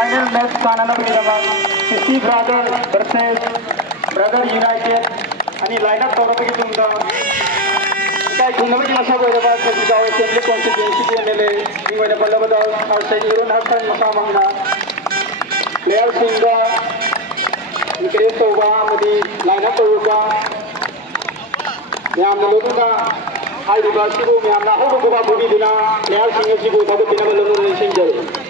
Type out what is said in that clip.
final match कानाला मिळाला किसी ब्रदर वर्सेस ब्रदर युनाइटेड आणि लाइनअप तौरपैकी तुमचा काय गुणवत्ता मसा वैरवा गाव असेंब्ली कॉन्स्टिट्युएन्सी एमएलए मी वैर बल्लबद्दल आउटसाइड हसन मसा मांगना प्लेयर सिंगा इनक्रीज तौबा मदी लाइनअप तौबा यामना लोगोंना हाइबा सिबो यामना होबोबा बुबिदिना प्लेयर सिंगा सिबो थाबो बिना बल्लबद्दल सिंजरे